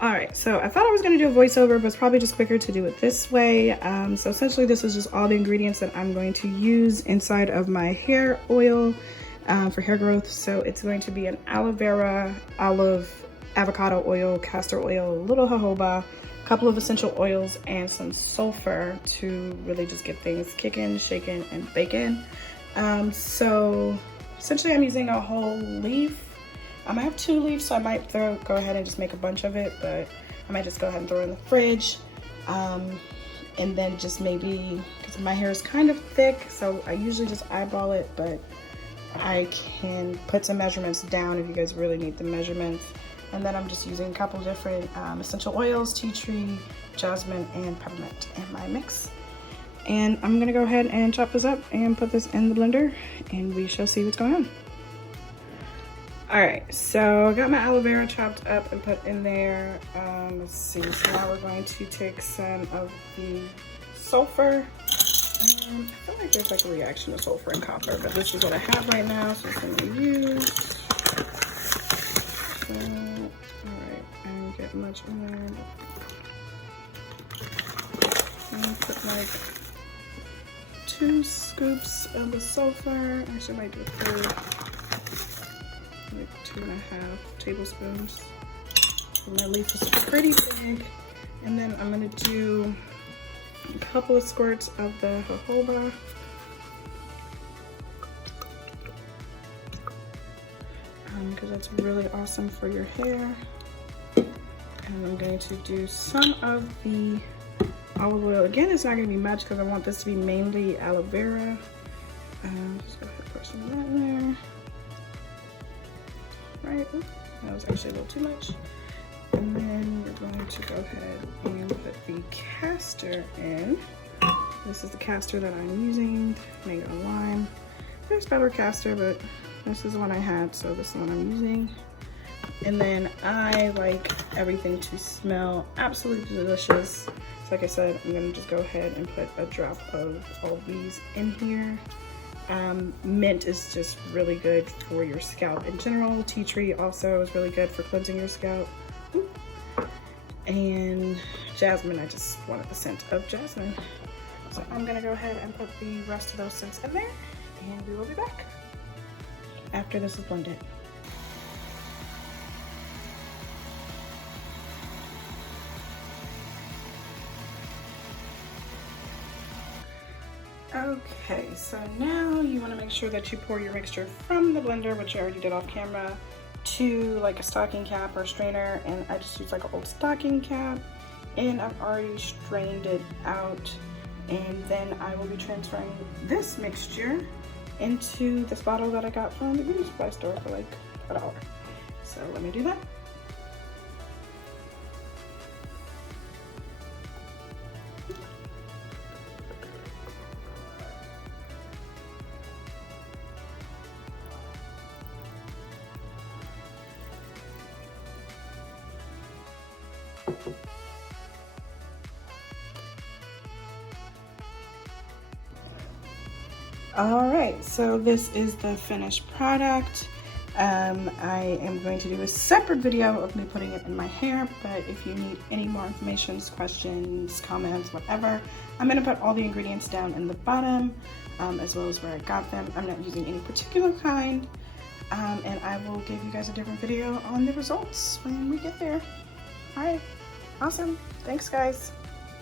All right, so I thought I was gonna do a voiceover, but it's probably just quicker to do it this way. So essentially this is just all the ingredients that I'm going to use inside of my hair oil for hair growth. So it's going to be an aloe vera, olive, avocado oil, castor oil, a little jojoba, a couple of essential oils, and some sulfur to really just get things kicking, shaking, and baking. So essentially I'm using a whole leaf. I have 2 leaves, so I might go ahead and just make a bunch of it, but I might just go ahead and throw it in the fridge. And then just maybe, because my hair is kind of thick, so I usually just eyeball it, but I can put some measurements down if you guys really need the measurements. And then I'm just using a couple different essential oils, tea tree, jasmine, and peppermint in my mix. And I'm gonna go ahead and chop this up and put this in the blender, and we shall see what's going on. All right, so I got my aloe vera chopped up and put in there. Let's see, so now we're going to take some of the sulfur. I feel like there's like a reaction to sulfur and copper, but this is what I have right now, so it's going to use. So, all right, I don't get much in there. And put like 2 scoops of the sulfur. Actually, I might do a third. Like 2.5 tablespoons. My leaf is pretty big. And then I'm gonna do a couple of squirts of the jojoba. Because that's really awesome for your hair. And I'm going to do some of the olive oil. Again, it's not gonna be much because I want this to be mainly aloe vera. Just go ahead and pour some of that in there. Right, that was actually a little too much. And then we're going to go ahead and put the castor in. This is the castor that I'm using, mango lime. There's better castor, but this is the one I had, so this is the one I'm using. And then I like everything to smell absolutely delicious. So like I said, I'm gonna just go ahead and put a drop of all these in here. Mint is just really good for your scalp in general. Tea tree also is really good for cleansing your scalp. Ooh. And jasmine, I just wanted the scent of jasmine. So I'm gonna go ahead and put the rest of those scents in there, and we will be back after this is blended. Okay, so now you want to make sure that you pour your mixture from the blender, which I already did off camera, to like a stocking cap or strainer. And I just used like an old stocking cap, and I've already strained it out. And then I will be transferring this mixture into this bottle that I got from the beauty supply store for like $1. So let me do that. All right, so this is the finished product. I am going to do a separate video of me putting it in my hair, but if you need any more information, questions, comments, whatever, I'm gonna put all the ingredients down in the bottom, as well as where I got them. I'm not using any particular kind, and I will give you guys a different video on the results when we get there. All right, awesome, thanks guys.